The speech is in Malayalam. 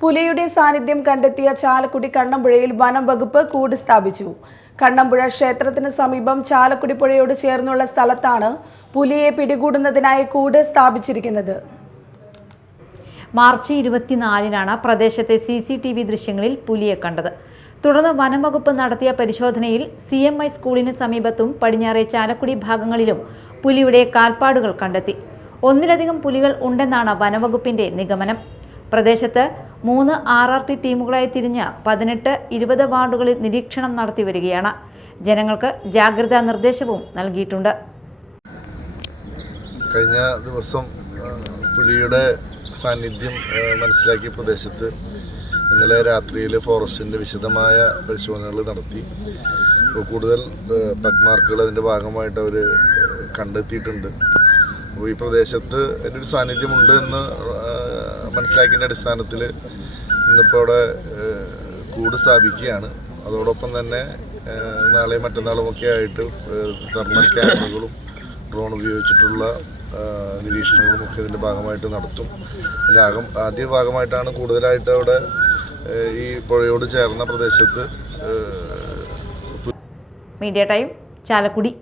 പുലിയുടെ സാന്നിധ്യം കണ്ടെത്തിയ ചാലക്കുടി കണ്ണമ്പുഴയിൽ വനം വകുപ്പ് കൂട് സ്ഥാപിച്ചു. കണ്ണമ്പുഴ ക്ഷേത്രത്തിന് സമീപം ചാലക്കുടി പുഴയോട് ചേർന്നുള്ള സ്ഥലത്താണ് പുലിയെ പിടികൂടുന്നതിനായി കൂട് സ്ഥാപിച്ചിരിക്കുന്നത്. മാർച്ച് 24-നാണ് പ്രദേശത്തെ CCTV ദൃശ്യങ്ങളിൽ പുലിയെ കണ്ടത്. തുടർന്ന് വനം വകുപ്പ് നടത്തിയ പരിശോധനയിൽ CMI സ്കൂളിന് സമീപത്തും പടിഞ്ഞാറെ ചാലക്കുടി ഭാഗങ്ങളിലും പുലിയുടെ കാൽപ്പാടുകൾ കണ്ടെത്തി. ഒന്നിലധികം പുലികൾ ഉണ്ടെന്നാണ് വനവകുപ്പിന്റെ നിഗമനം. പ്രദേശത്ത് 3 RRT ടീമുകളായി തിരിഞ്ഞ് 18-20 വാർഡുകളിൽ നിരീക്ഷണം നടത്തി വരികയാണ്. ജനങ്ങൾക്ക് ജാഗ്രതാ നിർദ്ദേശവും നൽകിയിട്ടുണ്ട്. കഴിഞ്ഞ ദിവസം പുലിയുടെ സാന്നിധ്യം മനസ്സിലാക്കിയ പ്രദേശത്ത് ഇന്നലെ രാത്രിയിൽ ഫോറസ്റ്റിൻ്റെ വിശദമായ പരിശോധനകൾ നടത്തി. കൂടുതൽ പഗ്മാർക്കുകൾ അതിൻ്റെ ഭാഗമായിട്ട് അവർ കണ്ടെത്തിയിട്ടുണ്ട്. അപ്പോൾ ഈ പ്രദേശത്ത് ഒരു സാന്നിധ്യമുണ്ട് എന്ന് മനസ്സിലാക്കിയതിൻ്റെ അടിസ്ഥാനത്തിൽ ഇന്നിപ്പോൾ അവിടെ കൂട് സ്ഥാപിക്കുകയാണ്. അതോടൊപ്പം തന്നെ നാളെയും മറ്റന്നാളുമൊക്കെ ആയിട്ട് തെർമൽ ക്യാമറകളും ഡ്രോൺ ഉപയോഗിച്ചിട്ടുള്ള നിരീക്ഷണങ്ങളും ഒക്കെ ഇതിൻ്റെ ഭാഗമായിട്ട് നടത്തും. ഇതിൻ്റെ ആദ്യ ഭാഗമായിട്ടാണ് കൂടുതലായിട്ട് അവിടെ ഈ പുഴയോട് ചേർന്ന പ്രദേശത്ത്. Media time, Chalakudy.